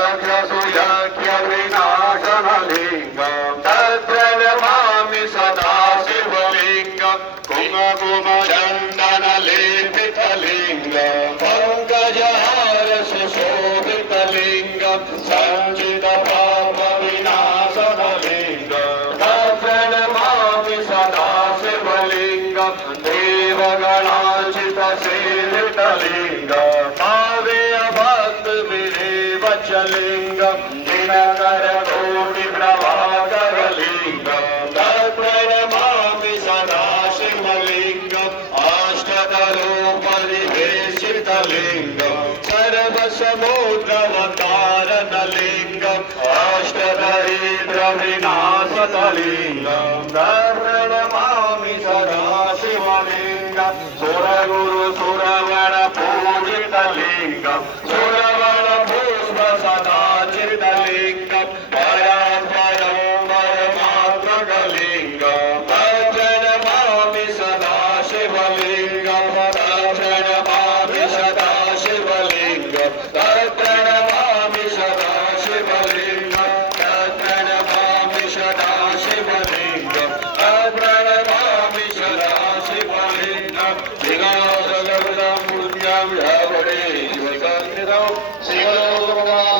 राक्षसुयज्ञविनाशनलिङ्गं तत्प्रणमामि सदा शिवलिङ्गं कुङ्कुमचन्दनलेपितलिङ्गं पङ्कजहार सुशोभितलिङ्गं सञ्चितपापविनाशनलिङ्गं तत्प्रणमामि सदा शिवलिङ्गं देवगणार्चितसेवितलिङ्गं भावेयबन्धुभिरेवचलिङ्गं दिनकरकोटिप्रभाकरलिङ्गं तत्प्रणमामि सदा शिवलिङ्गम् अष्टदलोपरिवेशितलिङ्गं सर्वसमुद्रवतारणलिङ्गम् अष्टदरिद्रविनाशतलिङ्गं तत्प्रणमामि सदा शिवलिङ्गं सुरगुरुसुरगणपूजितलिङ्गं